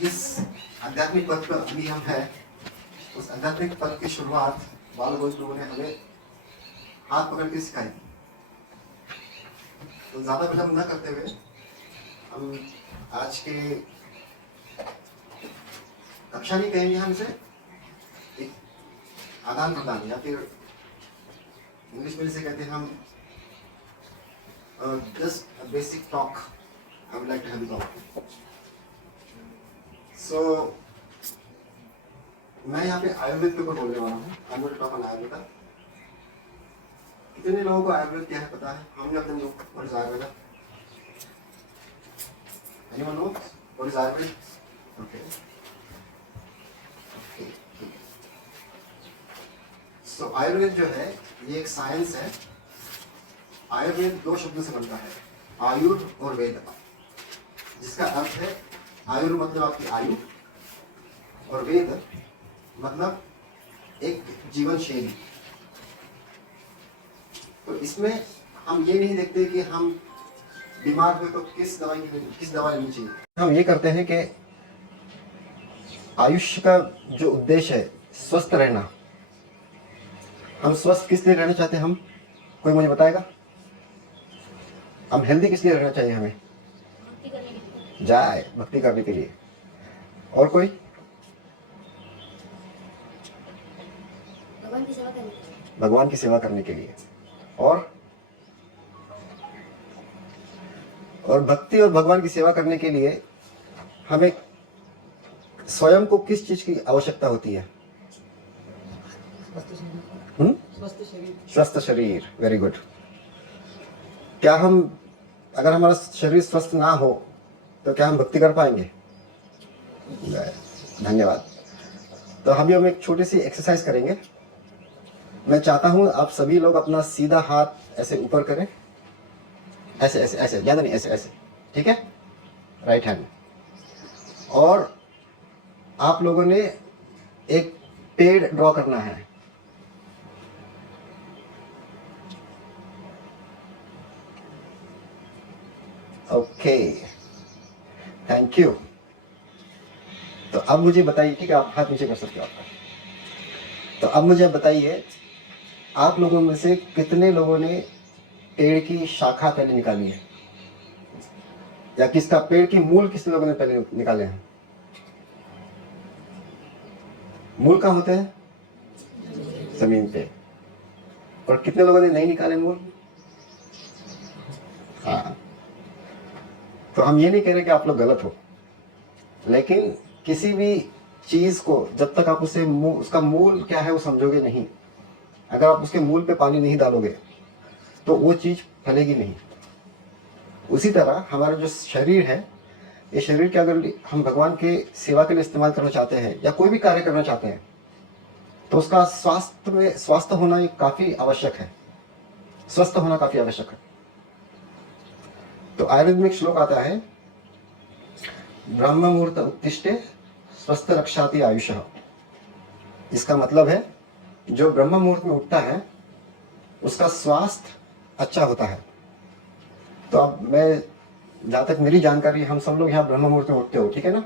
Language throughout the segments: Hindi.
जिस आध्यात्मिक पथ पर अभी हम हैं, उस आध्यात्मिक पथ की शुरुआत बाल भोज लोगों ने हमें हाथ पकड़ के सिखाई। तो ज़्यादा विलम्ब न करते हुए हम आज के कक्षा नहीं कहेंगे, हम इसे एक आदान प्रदान या फिर इंग्लिश में इसे कहते हैं हम just basic talk. I would like to have a talk. So मैं यहाँ पे आयुर्वेद के ऊपर बोलने वाला हूँ। I am going to talk on Ayurveda. कितने लोगों को आयुर्वेद क्या है पता है? हमने अपने लोग what is Ayurveda? Anyone know what is Ayurveda? Okay, so Ayurveda जो है ये एक साइंस है। आयुर्वेद दो शब्दों से बनता है, आयुर और वेद, जिसका अर्थ है आयुर मतलब आपकी आयु और वेद मतलब एक जीवन शैली। तो इसमें हम ये नहीं देखते कि हम बीमार हुए तो किस दवाई लेनी चाहिए। हम ये करते हैं कि आयुष्य का जो उद्देश्य है स्वस्थ रहना। हम स्वस्थ किस लिए रहना चाहते हैं? हम कोई मुझे बताएगा? हम हेल्दी किस लिए रहना चाहिए हमें? जाए भक्ति करने के लिए। और कोई? भगवान की सेवा करने के लिए। और भक्ति और भगवान की सेवा करने के लिए हमें स्वयं को किस चीज की आवश्यकता होती है? स्वस्थ शरीर। Very good. क्या हम, अगर हमारा शरीर स्वस्थ ना हो तो क्या हम भक्ति कर पाएंगे? धन्यवाद। तो हम एक छोटी सी एक्सरसाइज करेंगे। मैं चाहता हूं आप सभी लोग अपना सीधा हाथ ऐसे ऊपर करें, ऐसे ऐसे ऐसे, ज्यादा नहीं, ऐसे ऐसे, ठीक है? Right hand. और आप लोगों ने एक पेड़ ड्रॉ करना है। Okay, thank you. तो अब मुझे बताइए, ठीक है, आप हाथ नीचे कर सकते हो आपका। तो अब मुझे बताइए, आप लोगों में से कितने लोगों ने पेड़ की शाखा पहले निकाली है? या किसका पेड़ की मूल किस लोगों ने पहले निकाले हैं? मूल कहाँ होते हैं? जमीन पे। और कितने लोगों ने नहीं निकाले मूल? हाँ। तो हम ये नहीं कह रहे कि आप लोग गलत हो, लेकिन किसी भी चीज को जब तक आप उसे उसका मूल क्या है वो समझोगे नहीं, अगर आप उसके मूल पे पानी नहीं डालोगे तो वो चीज फैलेगी नहीं। उसी तरह हमारा जो शरीर है, ये शरीर के अगर हम भगवान के सेवा के लिए इस्तेमाल करना चाहते हैं या कोई भी कार्य करना चाहते हैं तो उसका स्वास्थ्य होना काफी आवश्यक है। स्वस्थ होना काफी आवश्यक है। तो आयुर्वेद में एक श्लोक आता है, ब्रह्म मुहूर्त उत्तिष्ठे स्वस्थ रक्षाति आयुषः। इसका मतलब है जो ब्रह्म मुहूर्त में उठता है उसका स्वास्थ्य अच्छा होता है। तो अब मैं, जहां तक मेरी जानकारी, हम सब लोग यहाँ ब्रह्म मुहूर्त में उठते हो, ठीक है ना?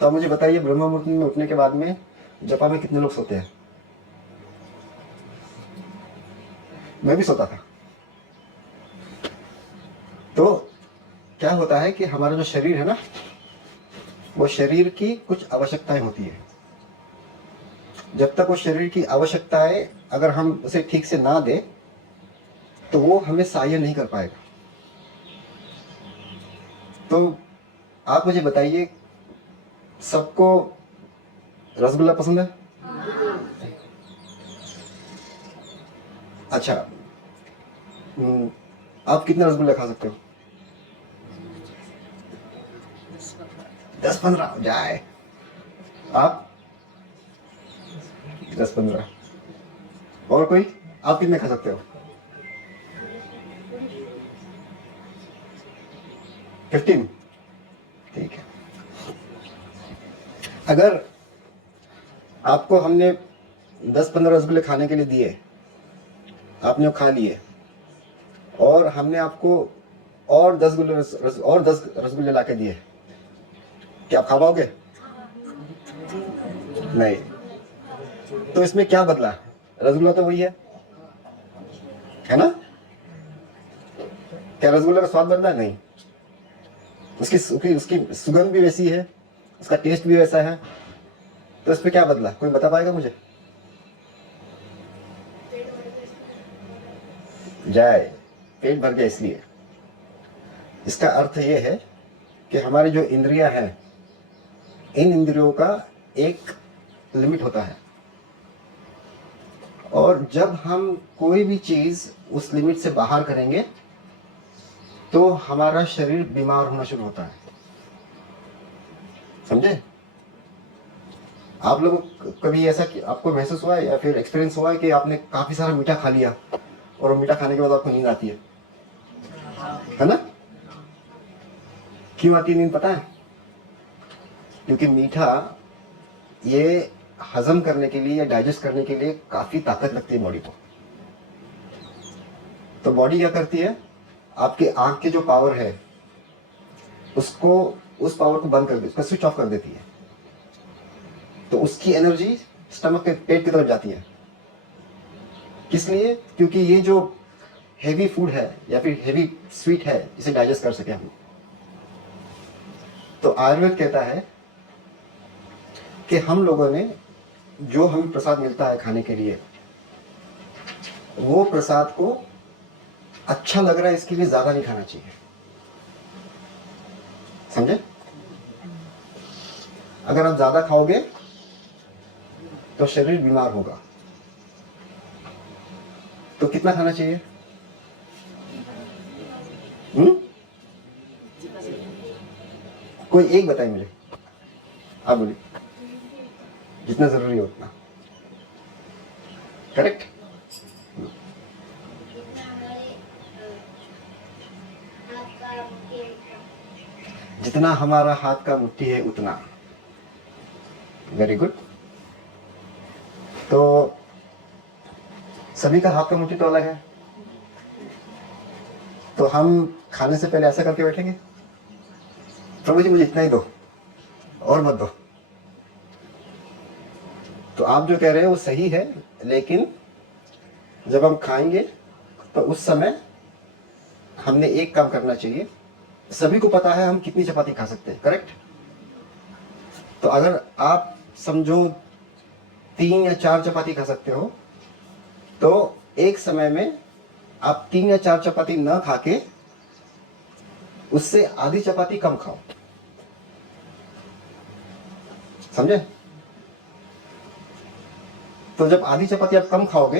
तो अब मुझे बताइए, ब्रह्म मुहूर्त में उठने के बाद में जपा में कितने लोग सोते हैं? मैं भी सोता था। तो क्या होता है कि हमारा जो शरीर है ना, वो शरीर की कुछ आवश्यकताएं होती है। जब तक वो शरीर की आवश्यकताएं अगर हम उसे ठीक से ना दे तो वो हमें सहाय नहीं कर पाएगा। तो आप मुझे बताइए, सबको रसगुल्ला पसंद है? अच्छा, आप कितने रसगुल्ला खा सकते हो? 10-15 जाए। आप 10-15। और कोई? आप कितने खा सकते हो? 15। ठीक है। अगर आपको हमने 10-15 रसगुल्ले खाने के लिए दिए, आपने वो खा लिए, और हमने आपको और 10 रसगुल्ले ला के दिए, क्या आप खा पाओगे? नहीं। तो इसमें क्या बदला? रसगुल्ला तो वही है ना? क्या रसगुल्ला का स्वाद बदला? नहीं। उसकी उसकी उसकी सुगंध भी वैसी है, उसका टेस्ट भी वैसा है। तो इसमें क्या बदला? कोई बता पाएगा मुझे? जाए, पेट भर गया इसलिए। इसका अर्थ ये है कि हमारी जो इंद्रियां हैं, इन इंद्रियों का एक लिमिट होता है, और जब हम कोई भी चीज उस लिमिट से बाहर करेंगे तो हमारा शरीर बीमार होना शुरू होता है। समझे? आप लोग कभी ऐसा कि आपको महसूस हुआ है या फिर एक्सपीरियंस हुआ है कि आपने काफी सारा मीठा खा लिया और मीठा खाने के बाद आपको नींद आती है ना? क्यों आती है नींद पता है? क्योंकि मीठा ये हजम करने के लिए या डाइजेस्ट करने के लिए काफी ताकत लगती है बॉडी को। तो बॉडी क्या करती है, आपके आंख के जो पावर है उसको, उस पावर को बंद कर देती है, उसका स्विच ऑफ कर देती है। तो उसकी एनर्जी स्टमक के, पेट की तरफ जाती है। किस लिए? क्योंकि ये जो हेवी फूड है या फिर हेवी स्वीट है, इसे डाइजेस्ट कर सके हम। तो आयुर्वेद कहता है कि हम लोगों ने जो हमें प्रसाद मिलता है खाने के लिए, वो प्रसाद को अच्छा लग रहा है इसके लिए ज्यादा नहीं खाना चाहिए। समझे? अगर आप ज्यादा खाओगे तो शरीर बीमार होगा। तो कितना खाना चाहिए? कोई एक बताए मुझे, आप बोलिए। जितना जरूरी हो उतना। करेक्ट? जितना हमारा हाथ का मुट्ठी है उतना। Very good. तो सभी का हाथ का मुट्ठी तो अलग है। तो हम खाने से पहले ऐसा करके बैठेंगे, प्रभु जी मुझे इतना ही दो और मत दो। तो आप जो कह रहे हैं वो सही है, लेकिन जब हम खाएंगे तो उस समय हमने एक काम करना चाहिए। सभी को पता है हम कितनी चपाती खा सकते हैं, करेक्ट? तो अगर आप समझो 3 या 4 चपाती खा सकते हो, तो एक समय में आप 3 या 4 चपाती ना खा के उससे आधी चपाती कम खाओ। समझे? तो जब आधी चपाती आप कम खाओगे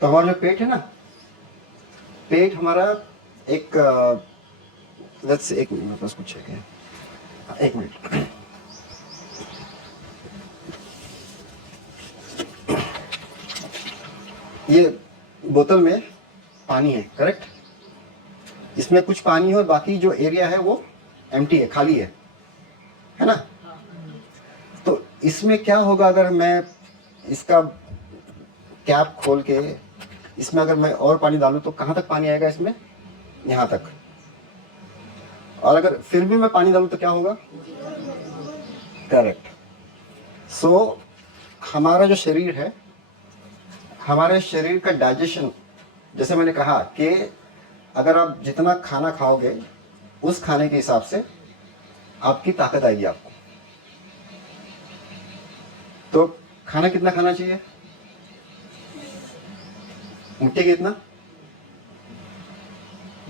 तो हमारा जो पेट है ना, पेट हमारा एक एक मिनट, मेरे पास कुछ है, एक मिनट। ये बोतल में पानी है, करेक्ट? इसमें कुछ पानी है और बाकी जो एरिया है वो एम्प्टी है, खाली है ना? तो इसमें क्या होगा अगर मैं इसका कैप खोल के इसमें अगर मैं और पानी डालूं तो कहां तक पानी आएगा इसमें? यहां तक। और अगर फिर भी मैं पानी डालूं तो क्या होगा? करेक्ट। सो हमारा जो शरीर है, हमारे शरीर का डाइजेशन, जैसे मैंने कहा कि अगर आप जितना खाना खाओगे उस खाने के हिसाब से आपकी ताकत आएगी आपको। तो खाना कितना खाना चाहिए? मुट्ठी कितना?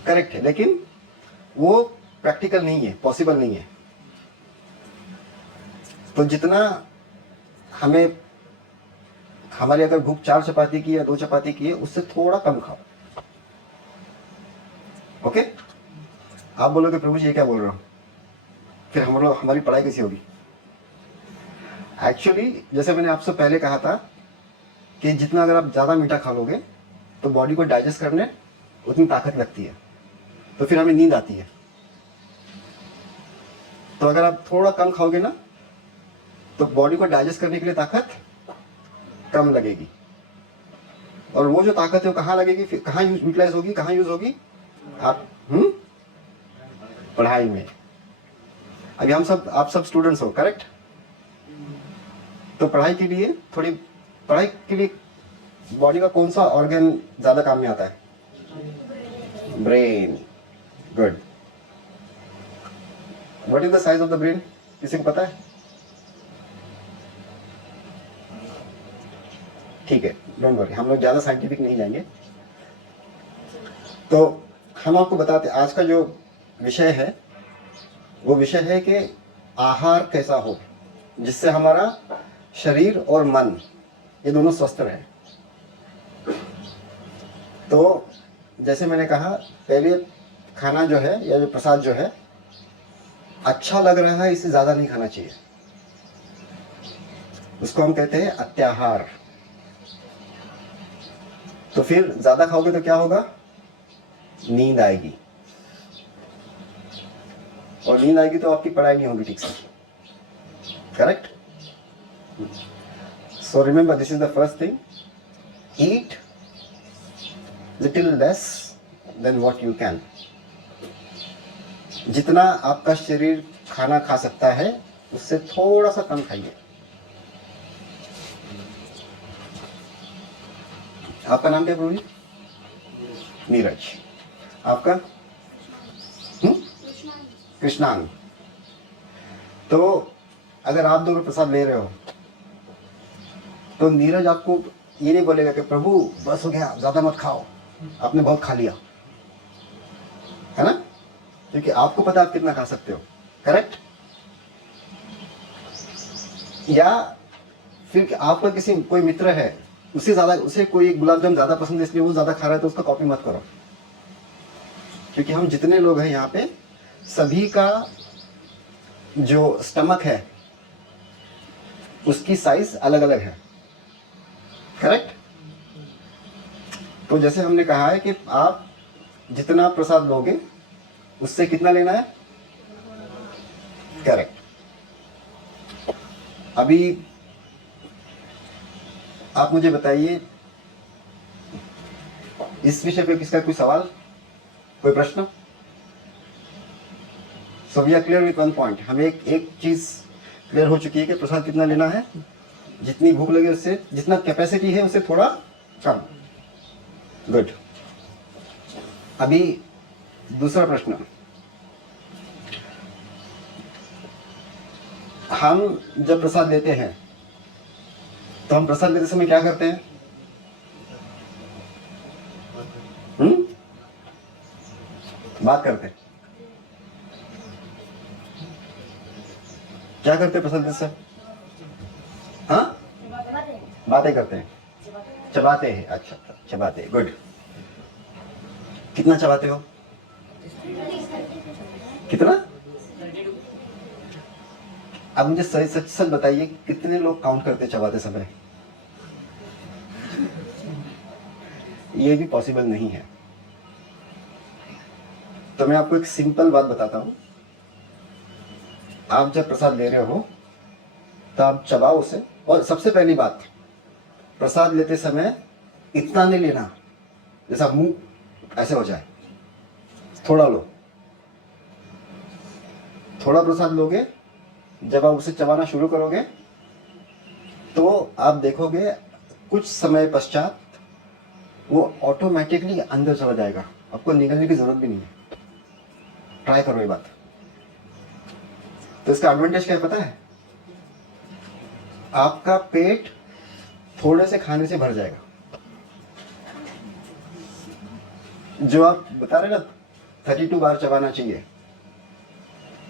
करेक्ट है, लेकिन वो प्रैक्टिकल नहीं है, पॉसिबल नहीं है। तो जितना हमें, हमारी अगर भूख 4 चपाती की या 2 चपाती की है, उससे थोड़ा कम खाओ। ओके? आप बोलोगे प्रभु जी ये क्या बोल रहे हो, फिर हमारी पढ़ाई कैसी होगी? एक्चुअली जैसे मैंने आपसे पहले कहा था कि जितना अगर आप ज्यादा मीठा खा लोगे तो बॉडी को डाइजेस्ट करने उतनी ताकत लगती है, तो फिर हमें नींद आती है। तो अगर आप थोड़ा कम खाओगे ना तो बॉडी को डाइजेस्ट करने के लिए ताकत कम लगेगी, और वो जो ताकत है वो कहाँ लगेगी, फिर कहाँ यूटिलाइज होगी, कहाँ यूज होगी? आप पढ़ाई में। अभी आप सब स्टूडेंट्स हो, करेक्ट? तो पढ़ाई के लिए बॉडी का कौन सा ऑर्गन ज्यादा काम में आता है? Brain. Good. What is the size of the brain? किसी को पता है? ठीक है, डोंट वरी, हम लोग ज्यादा साइंटिफिक नहीं जाएंगे। तो हम आपको बताते, आज का जो विषय है वो विषय है कि आहार कैसा हो जिससे हमारा शरीर और मन ये दोनों स्वस्थ रहे। तो जैसे मैंने कहा, पहले खाना जो है या जो प्रसाद जो है अच्छा लग रहा है, इससे ज्यादा नहीं खाना चाहिए। उसको हम कहते हैं अत्याहार। तो फिर ज्यादा खाओगे तो क्या होगा? नींद आएगी, और नींद आएगी तो आपकी पढ़ाई नहीं होगी ठीक से, correct? So remember, this is the first thing, eat little less than what you can. जितना आपका शरीर खाना खा सकता है उससे थोड़ा सा कम खाइए। आपका नाम क्या प्रभु जी? नीरज। आपका? कृष्णांग। तो अगर आप दोनों प्रसाद ले रहे हो तो नीरज आपको ये नहीं बोलेगा कि प्रभु बस हो गया, ज्यादा मत खाओ, आपने बहुत खा लिया, है ना? क्योंकि आपको पता आप कितना खा सकते हो, करेक्ट? या फिर आपका कोई मित्र है, उसे कोई गुलाब जामुन ज्यादा पसंद है इसलिए वो ज्यादा खा रहा है, तो उसका कॉपी मत करो। क्योंकि हम जितने लोग हैं यहाँ पे, सभी का जो स्टमक है उसकी साइज अलग अलग है, करेक्ट? तो जैसे हमने कहा है कि आप जितना प्रसाद लोगे उससे कितना लेना है, करेक्ट? अभी आप मुझे बताइए, इस विषय पे किसका कोई सवाल, कोई प्रश्न? So we are clear with one point. हमें एक चीज क्लियर हो चुकी है कि प्रसाद कितना लेना है, जितनी भूख लगे उससे, जितना कैपेसिटी है उससे थोड़ा कम। गुड। अभी दूसरा प्रश्न, हम जब प्रसाद लेते हैं तो हम प्रसाद लेते समय क्या करते हैं? बात करते हैं। क्या करते हैं प्रसाद लेते समय? हाँ, बातें करते हैं, चबाते हैं। अच्छा, चबाते हैं, गुड। कितना चबाते हो? कितना? अब मुझे सच सच बताइए, कितने लोग काउंट करते चबाते समय? ये भी पॉसिबल नहीं है। तो मैं आपको एक सिंपल बात बताता हूं। आप जब प्रसाद ले रहे हो तो आप चबाओ उसे, और सबसे पहली बात, प्रसाद लेते समय इतना नहीं लेना जैसा मुंह ऐसे हो जाए। थोड़ा लो, थोड़ा प्रसाद लोगे, जब आप उसे चबाना शुरू करोगे तो आप देखोगे कुछ समय पश्चात वो ऑटोमेटिकली अंदर चला जाएगा, आपको निकलने की जरूरत भी नहीं है। ट्राई करो ये बात। तो इसका एडवांटेज क्या है पता है? आपका पेट थोड़े से खाने से भर जाएगा। जो आप बता रहे ना 32 बार चबाना चाहिए,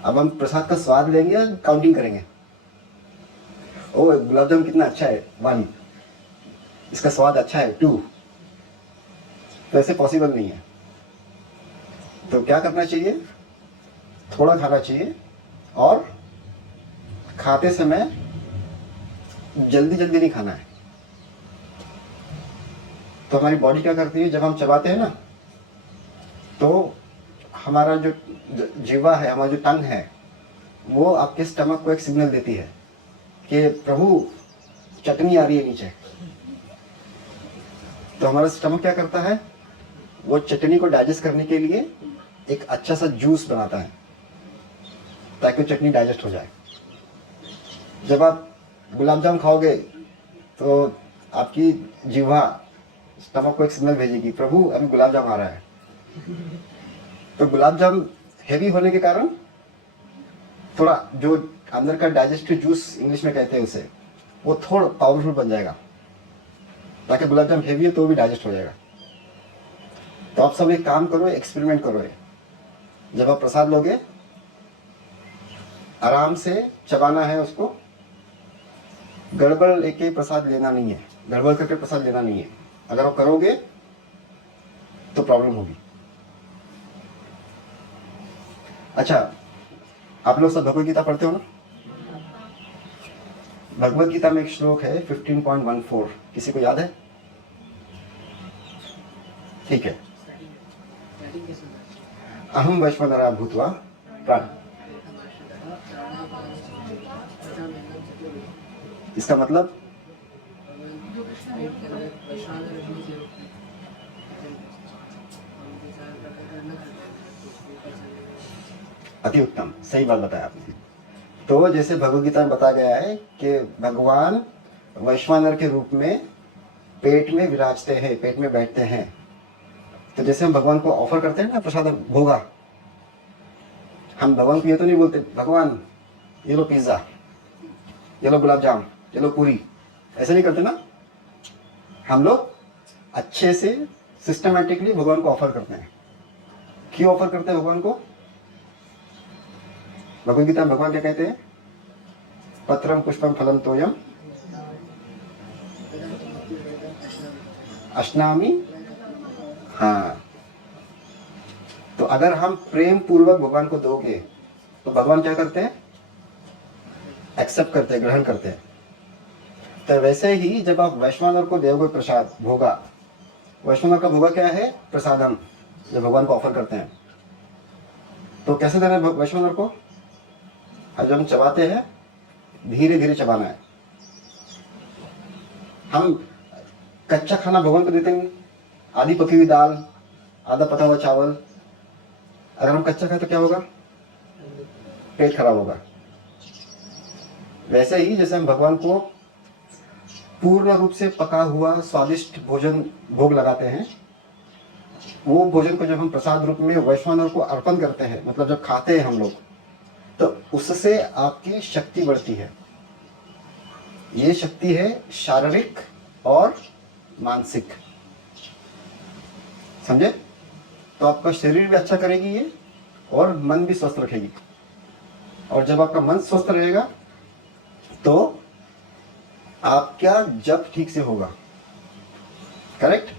अब हम प्रसाद का स्वाद लेंगे या काउंटिंग करेंगे? ओ गुलाब जामुन कितना अच्छा है, 1, इसका स्वाद अच्छा है 2। तो ऐसे पॉसिबल नहीं है। तो क्या करना चाहिए? थोड़ा खाना चाहिए, और खाते समय जल्दी जल्दी नहीं खाना है। तो हमारी बॉडी क्या करती है, जब हम चबाते हैं ना, तो हमारा जो जीवा है, हमारा जो टंग है, वो आपके स्टमक को एक सिग्नल देती है कि प्रभु चटनी आ रही है नीचे। तो हमारा स्टमक क्या करता है, वो चटनी को डाइजेस्ट करने के लिए एक अच्छा सा जूस बनाता है। ताकि वो चटनी डाइजेस्ट हो जाए। जब आप गुलाब जामुन खाओगे तो आपकी जीवा स्टमक को एक सिग्नल भेजेगी, प्रभु अभी गुलाब जामुन आ रहा है। तो गुलाब जामुन हैवी होने के कारण थोड़ा जो अंदर का डाइजेस्टिव जूस इंग्लिश में कहते हैं उसे, वो थोड़ा पावरफुल बन जाएगा, ताकि गुलाब जामुन हैवी है तो भी डाइजेस्ट हो जाएगा। तो आप सब एक काम करो, एक्सपेरिमेंट करो। जब आप प्रसाद लोगे आराम से चबाना है उसको, गड़बड़ लेके प्रसाद लेना नहीं है, गड़बड़ करके प्रसाद लेना नहीं है। अगर आप करोगे तो प्रॉब्लम होगी। अच्छा, आप लोग सब भगवत गीता पढ़ते हो ना? भगवत गीता में एक श्लोक है 15.14, किसी को याद है? ठीक है। अहम वैश्वानरा भूत्वा प्राण, इसका मतलब अति उत्तम, सही बात बताया आपने। तो जैसे भगवद गीता में बताया गया है कि भगवान वैश्वानर के रूप में पेट में विराजते हैं, पेट में बैठते हैं। तो जैसे हम भगवान को ऑफर करते हैं ना प्रसाद भोगा, हम भगवान को ये तो नहीं बोलते भगवान ये लो पिज्जा, ये लो गुलाब जामुन, ये लो पूरी, ऐसे नहीं करते ना। हम लोग अच्छे से सिस्टमैटिकली भगवान को ऑफर करते हैं। क्यों ऑफर करते हैं भगवान को? भगवद गीता में भगवान क्या कहते हैं? पत्रम पुष्पम फलम तोयम अश्नामि। हाँ, तो अगर हम प्रेम पूर्वक भगवान को दोगे तो भगवान क्या करते हैं? एक्सेप्ट करते हैं, ग्रहण करते हैं। तो वैसे ही जब आप वैश्वानर को दोगे प्रसाद भोगा, वैश्वानर का भोगा क्या है? प्रसादम, जब भगवान को ऑफर करते हैं तो कैसे देना है वैश्वानर को? जब हम चबाते हैं धीरे धीरे चबाना है। हम कच्चा खाना भगवान को देते हैं, आधी पकी हुई दाल, आधा पका हुआ चावल, अगर हम कच्चा खाए तो क्या होगा? पेट खराब होगा। वैसे ही जैसे हम भगवान को पूर्ण रूप से पका हुआ स्वादिष्ट भोजन भोग लगाते हैं, वो भोजन को जब हम प्रसाद रूप में वैश्वानर को अर्पण करते हैं, मतलब जब खाते हैं हम लोग, तो उससे आपकी शक्ति बढ़ती है। ये शक्ति है शारीरिक और मानसिक, समझे? तो आपका शरीर भी अच्छा करेगी ये, और मन भी स्वस्थ रखेगी। और जब आपका मन स्वस्थ रहेगा तो आपका जप ठीक से होगा, करेक्ट?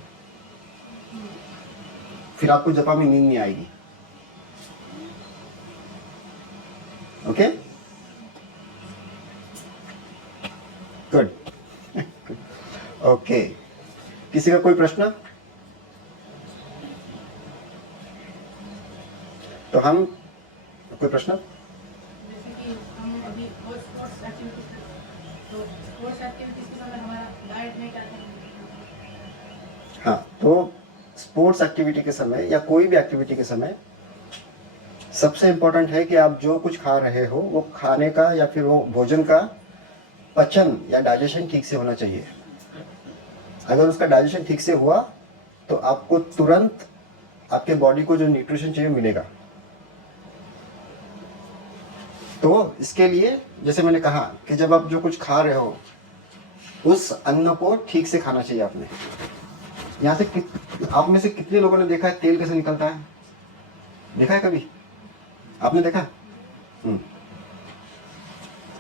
फिर आपको जपा में नींद नहीं आएगी। Okay, good. ओके, किसी का कोई प्रश्न? तो हम कोई प्रश्न? जैसे कि हम अभी और स्पोर्ट्स एक्टिविटीज, तो स्पोर्ट्स एक्टिविटीज के समय हमारा डाइट में क्या करना है? हाँ, तो स्पोर्ट्स एक्टिविटी के समय या कोई भी एक्टिविटी के समय सबसे इम्पोर्टेंट है कि आप जो कुछ खा रहे हो वो खाने का या फिर वो भोजन का पचन या डाइजेशन ठीक से होना चाहिए। अगर उसका डाइजेशन ठीक से हुआ तो आपको तुरंत आपके बॉडी को जो न्यूट्रिशन चाहिए मिलेगा। तो इसके लिए जैसे मैंने कहा कि जब आप जो कुछ खा रहे हो उस अन्न को ठीक से खाना चाहिए आपने। यहाँ से आप में से कितने लोगों ने देखा है तेल कैसे निकलता है? देखा है कभी? आपने देखा?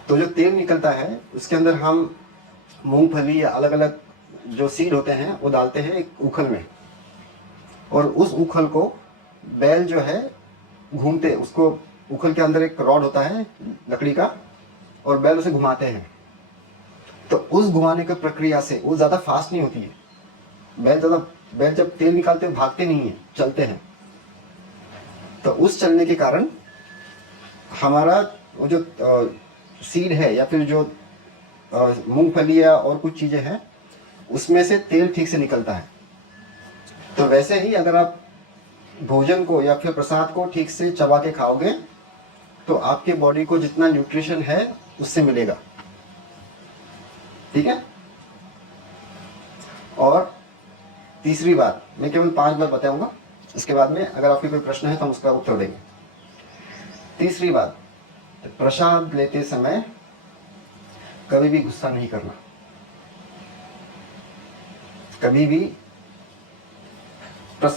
तो जो तेल निकलता है उसके अंदर हम मूंगफली या अलग अलग जो सीड होते हैं वो डालते हैं एक उखल में, और उस उखल को बैल जो है घूमते, उसको उखल के अंदर एक रॉड होता है लकड़ी का, और बैल उसे घुमाते हैं। तो उस घुमाने की प्रक्रिया से वो ज़्यादा फास्ट नहीं होती है। बैल जब तेल निकालते हैं भागते नहीं है, चलते हैं। तो उस चलने के कारण हमारा वो जो सीड है या फिर जो मूंगफली या और कुछ चीज़ें हैं उसमें से तेल ठीक से निकलता है। तो वैसे ही अगर आप भोजन को या फिर प्रसाद को ठीक से चबा के खाओगे तो आपके बॉडी को जितना न्यूट्रिशन है उससे मिलेगा, ठीक है। और तीसरी बात, मैं केवल 5 बार बताऊंगा, इसके बाद में अगर आपके कोई प्रश्न है तो हम उसका उत्तर देंगे। तीसरी बात, प्रसाद लेते समय कभी भी गुस्सा नहीं करना, कभी भी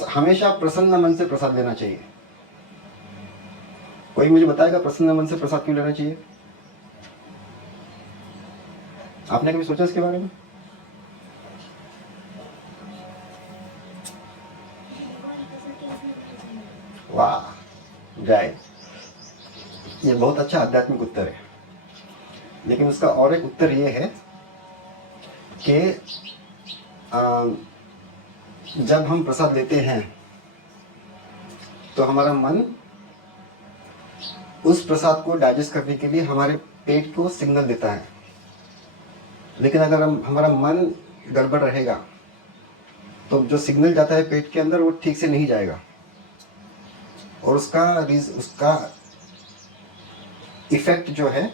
हमेशा प्रसन्न मन से प्रसाद लेना चाहिए। कोई मुझे बताएगा प्रसन्न मन से प्रसाद क्यों लेना चाहिए? आपने कभी सोचा इसके बारे में? वाह, जय, ये बहुत अच्छा आध्यात्मिक उत्तर है। लेकिन उसका और एक उत्तर ये है कि जब हम प्रसाद लेते हैं तो हमारा मन उस प्रसाद को डाइजेस्ट करने के लिए हमारे पेट को सिग्नल देता है। लेकिन अगर हमारा मन गड़बड़ रहेगा तो जो सिग्नल जाता है पेट के अंदर वो ठीक से नहीं जाएगा, और उसका इफेक्ट जो है,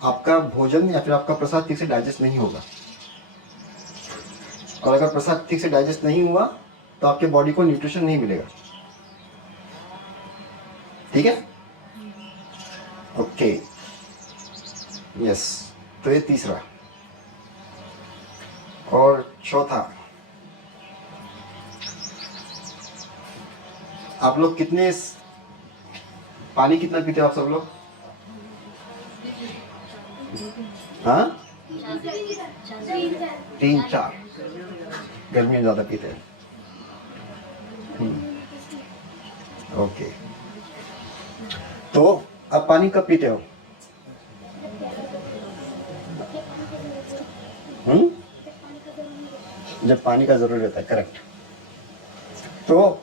आपका भोजन या फिर आपका प्रसाद ठीक से डाइजेस्ट नहीं होगा। और अगर प्रसाद ठीक से डाइजेस्ट नहीं हुआ तो आपके बॉडी को न्यूट्रिशन नहीं मिलेगा, ठीक है। ओके, यस, तो ये तीसरा। और चौथा, आप लोग पानी कितना पीते हो आप सब लोग? हाँ, 3-4, गर्मी में ज्यादा पीते हैं। ओके, तो अब पानी कब पीते हो? जब पानी का जरूरत रहता है, करेक्ट। तो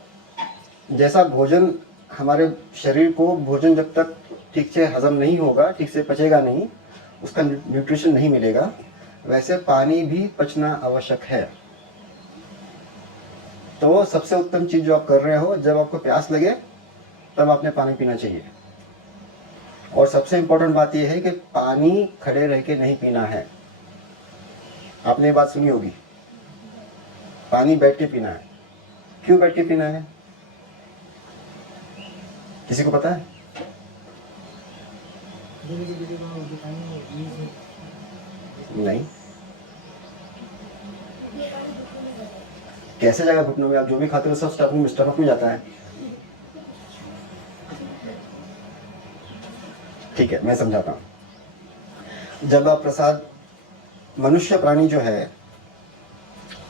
जैसा भोजन, हमारे शरीर को भोजन जब तक ठीक से हजम नहीं होगा, ठीक से पचेगा नहीं, उसका न्यूट्रिशन नहीं मिलेगा, वैसे पानी भी पचना आवश्यक है। तो सबसे उत्तम चीज जो आप कर रहे हो, जब आपको प्यास लगे तब आपने पानी पीना चाहिए। और सबसे इंपॉर्टेंट बात यह है कि पानी खड़े रह के नहीं पीना है। आपने ये बात सुनी होगी, पानी बैठ के पीना है। क्यों बैठ के पीना है? किसी को पता है? नहीं। कैसे जाएगा घुटनों में? आप जो भी खाते हो सब स्टमक में जाता है। ठीक है, मैं समझाता हूं। जब आप प्रसाद, मनुष्य प्राणी जो है,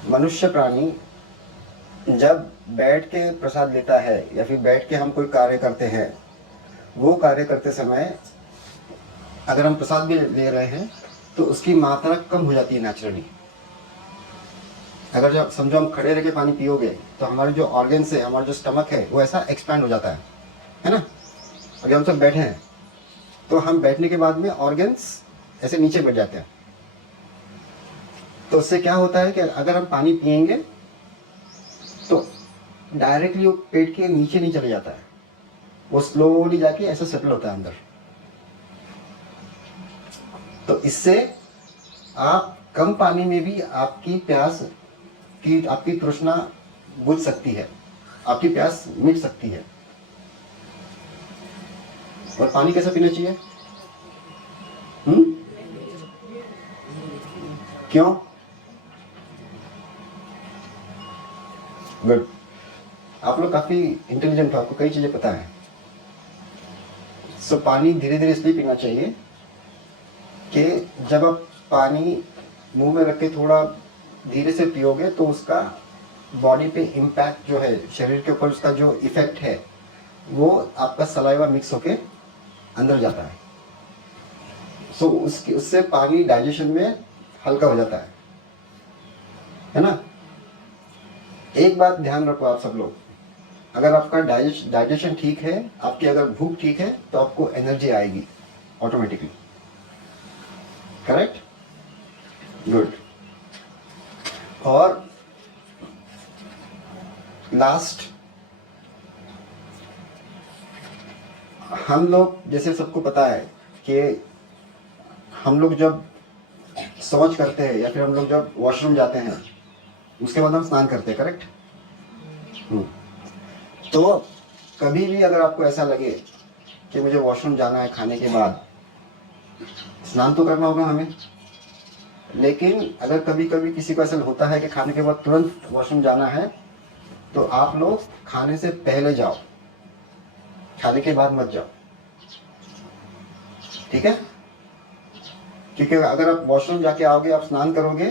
मनुष्य प्राणी जब बैठ के प्रसाद लेता है या फिर बैठ के हम कोई कार्य करते हैं, वो कार्य करते समय अगर हम प्रसाद भी ले रहे हैं तो उसकी मात्रा कम हो जाती है नेचुरली। अगर जब समझो हम खड़े रह के पानी पियोगे तो हमारे जो ऑर्गन्स है, हमारा जो स्टमक है, वो ऐसा एक्सपैंड हो जाता है ना। अगर हम सब बैठे हैं तो हम बैठने के बाद में ऑर्गन्स ऐसे नीचे बैठ जाते हैं। तो उससे क्या होता है कि अगर हम पानी पिएंगे तो डायरेक्टली वो पेट के नीचे नहीं चले जाता है, वो स्लोली जाके ऐसा सेटल होता है अंदर। तो इससे आप कम पानी में भी आपकी प्यास की, आपकी तृष्णा बुझ सकती है, आपकी प्यास मिट सकती है। और पानी कैसा पीना चाहिए? क्यों? गुड, आप लोग काफी इंटेलिजेंट हो, आपको कई चीजें पता है। सो पानी धीरे धीरे इसलिए पीना चाहिए कि जब आप पानी मुंह में रख के थोड़ा धीरे से पियोगे तो उसका बॉडी पे इम्पैक्ट जो है, शरीर के ऊपर उसका जो इफेक्ट है, वो आपका सलाइवा मिक्स होके अंदर जाता है। सो उससे पानी डाइजेशन में हल्का हो जाता है ना। एक बात ध्यान रखो आप सब लोग, अगर आपका डाइजेशन ठीक है, आपकी अगर भूख ठीक है, तो आपको एनर्जी आएगी ऑटोमेटिकली। करेक्ट? गुड। और लास्ट, हम लोग जैसे सबको पता है कि हम लोग जब शौच करते हैं या फिर हम लोग जब वॉशरूम जाते हैं उसके बाद हम स्नान करते हैं, करेक्ट? तो कभी भी अगर आपको ऐसा लगे कि मुझे वॉशरूम जाना है खाने के बाद, स्नान तो करना होगा हमें, लेकिन अगर कभी कभी किसी को ऐसा होता है कि खाने के बाद तुरंत वॉशरूम जाना है, तो आप लोग खाने से पहले जाओ, खाने के बाद मत जाओ, ठीक है? क्योंकि अगर आप वॉशरूम जाके आओगे, आप स्नान करोगे,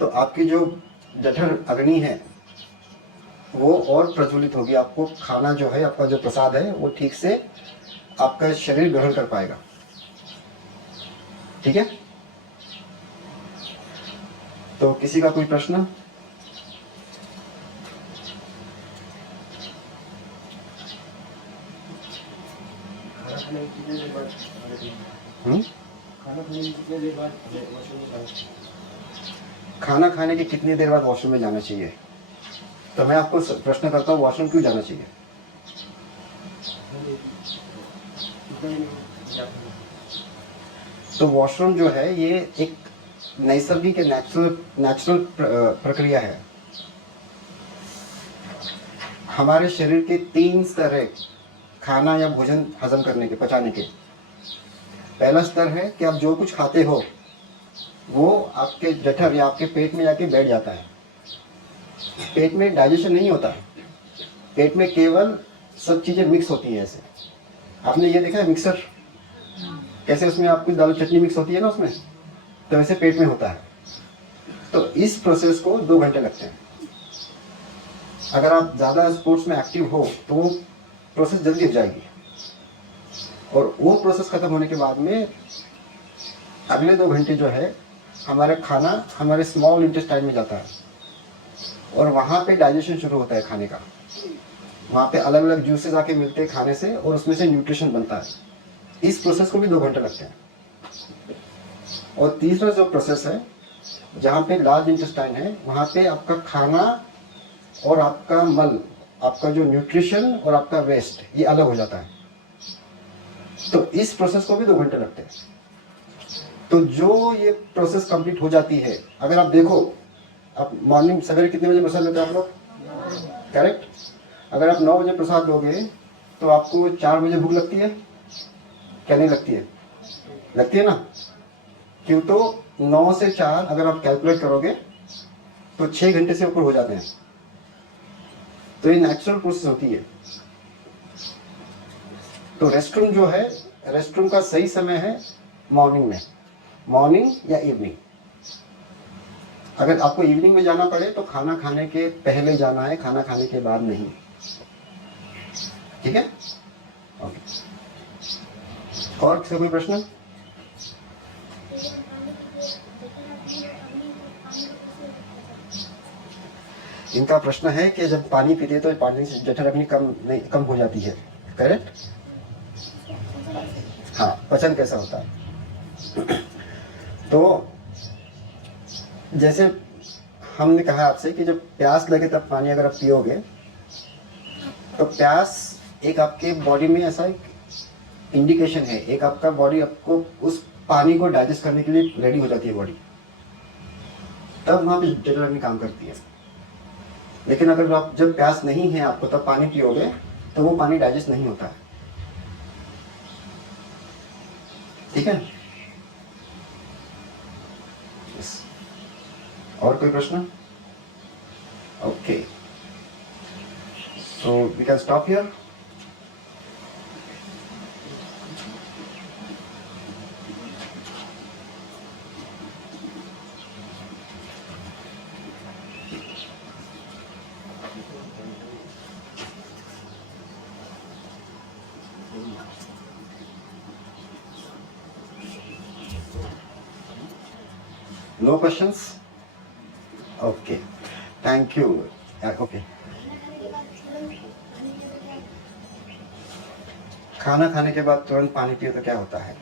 तो आपकी जो जठर अग्नि है वो और प्रज्वलित होगी, आपको खाना जो है, आपका जो प्रसाद है वो ठीक से आपका शरीर ग्रहण कर पाएगा, ठीक है? तो किसी का कोई प्रश्न? खाना खाने के कितनी देर बाद वॉशरूम में जाना चाहिए? तो मैं आपको प्रश्न करता हूँ, वॉशरूम क्यों जाना चाहिए? तो वॉशरूम जो है ये एक नैसर्गिक नेचुरल प्रक्रिया है। हमारे शरीर के 3 स्तर है खाना या भोजन हजम करने के, पचाने के। पहला स्तर है कि आप जो कुछ खाते हो वो आपके जठर या आपके पेट में जाके बैठ जाता है। पेट में डाइजेशन नहीं होता है, पेट में केवल सब चीज़ें मिक्स होती हैं। ऐसे आपने ये देखा है मिक्सर कैसे, उसमें आपकी दाल चटनी मिक्स होती है ना उसमें, तो वैसे पेट में होता है। तो इस प्रोसेस को 2 घंटे लगते हैं। अगर आप ज़्यादा स्पोर्ट्स में एक्टिव हो तो वो प्रोसेस जल्दी हो जाएगी, और वो प्रोसेस खत्म होने के बाद में अगले 2 घंटे जो है हमारा खाना हमारे स्मॉल इंटेस्टाइन में जाता है, और वहाँ पे डाइजेशन शुरू होता है खाने का। वहाँ पे अलग अलग जूसेस आके मिलते हैं खाने से, और उसमें से न्यूट्रिशन बनता है। इस प्रोसेस को भी 2 घंटे लगते हैं। और तीसरा जो प्रोसेस है जहाँ पे लार्ज इंटेस्टाइन है, वहाँ पे आपका खाना और आपका मल, आपका जो न्यूट्रिशन और आपका वेस्ट, ये अलग हो जाता है। तो इस प्रोसेस को भी 2 घंटे लगते हैं। तो जो ये प्रोसेस कंप्लीट हो जाती है, अगर आप देखो, आप मॉर्निंग सवेरे कितने बजे प्रसाद लेते हैं आप लोग? करेक्ट। अगर आप 9 बजे प्रसाद लोगे तो आपको 4 बजे भूख लगती है क्या? नहीं लगती है? लगती है ना? क्यों? तो 9 से 4 अगर आप कैलकुलेट करोगे तो 6 घंटे से ऊपर हो जाते हैं। तो ये नेचुरल प्रोसेस होती है। तो रेस्टरूम जो है, रेस्टरूम का सही समय है मॉर्निंग में, मॉर्निंग या इवनिंग। अगर आपको इवनिंग में जाना पड़े तो खाना खाने के पहले जाना है, खाना खाने के बाद नहीं, ठीक है? ओके। और किसी कोई प्रश्न? इनका प्रश्न है कि जब पानी पीते हैं तो पानी से जठर अग्नि कम हो जाती है, करेक्ट? हाँ, पचन कैसा होता है? तो जैसे हमने कहा आपसे कि जब प्यास लगे तब पानी अगर आप पियोगे, तो प्यास एक आपके बॉडी में ऐसा एक इंडिकेशन है, एक आपका बॉडी आपको उस पानी को डाइजेस्ट करने के लिए रेडी हो जाती है बॉडी, तब वहाँ पे जठर अग्नि काम करती है। लेकिन अगर आप जब प्यास नहीं है आपको तब पानी पियोगे तो वो पानी डाइजेस्ट नहीं होता है, ठीक है? और कोई प्रश्न? Okay, so we can stop here. No questions? Okay, thank you. Okay. खाना खाने के बाद तुरंत पानी पिए तो क्या होता है?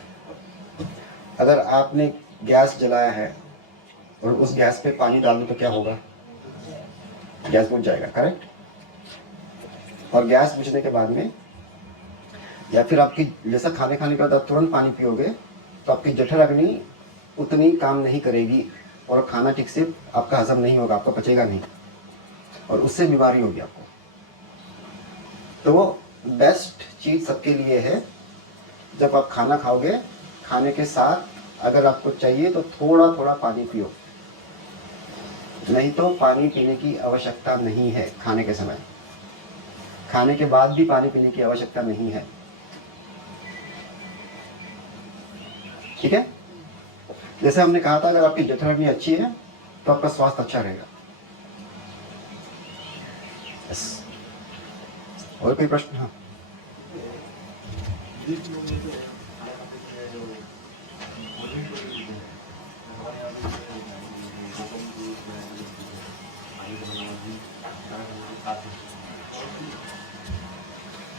अगर आपने गैस जलाया है और उस गैस पे पानी डाल दो तो क्या होगा? गैस बुझ जाएगा, करेक्ट? और गैस बुझने के बाद में या फिर आपकी जैसा खाने खाने के बाद आप तुरंत पानी पियोगे तो आपकी जठर अग्नि उतनी काम नहीं करेगी और खाना ठीक से आपका हजम नहीं होगा, आपका पचेगा नहीं और उससे बीमारी होगी आपको। तो वो बेस्ट चीज सबके लिए है, जब आप खाना खाओगे खाने के साथ अगर आपको चाहिए तो थोड़ा थोड़ा पानी पियो, नहीं तो पानी पीने की आवश्यकता नहीं है। खाने के समय, खाने के बाद भी पानी पीने की आवश्यकता नहीं है। ठीक है, जैसे हमने कहा था अगर आपकी जठर अग्नि अच्छी है तो आपका स्वास्थ्य अच्छा रहेगा। यस, और कोई प्रश्न? हाँ,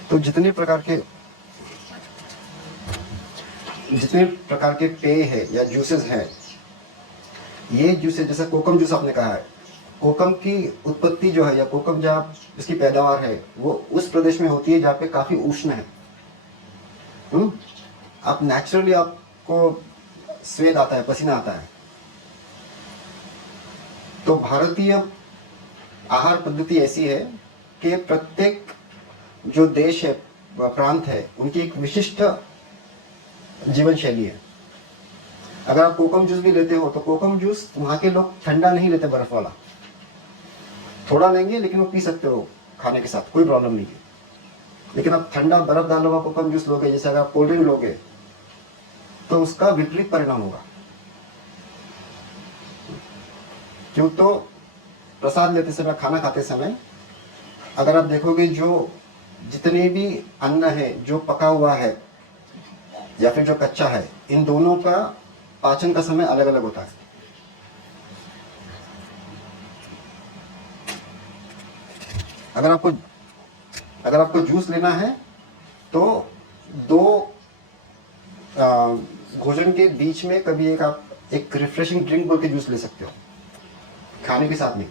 तो जितने प्रकार के पेय है या जूसेस हैं, ये जूसेस जैसे कोकम जूस आपने कहा है, कोकम की उत्पत्ति जो है या कोकम जहाँ इसकी पैदावार है वो उस प्रदेश में होती है जहाँ पे काफी उष्ण है। आप नेचुरली आपको स्वेद आता है, पसीना आता है। तो भारतीय आहार पद्धति ऐसी है कि प्रत्येक जो देश है, प्रांत है, उनकी एक विशिष्ट जीवन शैली है। अगर आप कोकम जूस भी लेते हो तो कोकम जूस वहां के लोग ठंडा नहीं लेते, बर्फ वाला थोड़ा लेंगे, लेकिन वो पी सकते हो खाने के साथ, कोई प्रॉब्लम नहीं है। लेकिन आप ठंडा बर्फ डाला हुआ कोकम जूस लोगे, जैसे अगर आप कोल्ड ड्रिंक लोगे तो उसका विपरीत परिणाम होगा। क्यों? तो प्रसाद लेते समय, खाना खाते समय अगर आप देखोगे जो जितने भी अन्न है जो पका हुआ है या फिर जो कच्चा है, इन दोनों का पाचन का समय अलग अलग होता है। अगर आपको जूस लेना है तो दो भोजन के बीच में कभी आप एक रिफ्रेशिंग ड्रिंक बोल के जूस ले सकते हो, खाने के साथ नहीं।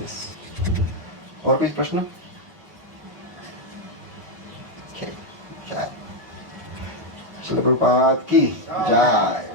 yes. और कोई प्रश्न? जय श्री प्रभुपाद की जय।